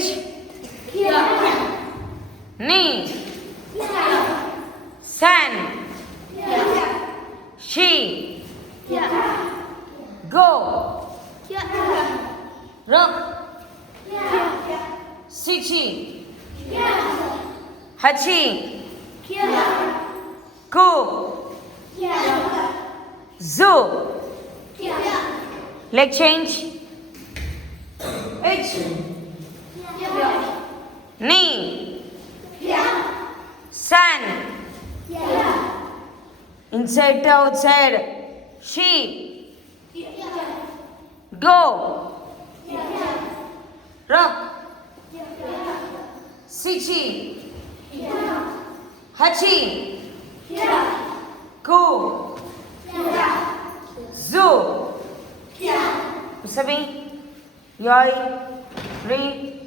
Which? Ni. San. She. Go. Ro. Sichi. Hachi. Ku. Zoo. Leg change. H. Ni. San. Inside to outside. She. Go. Rock. Sichi. Hachi. Ku. Zoo. Sabi. Yoi. Re.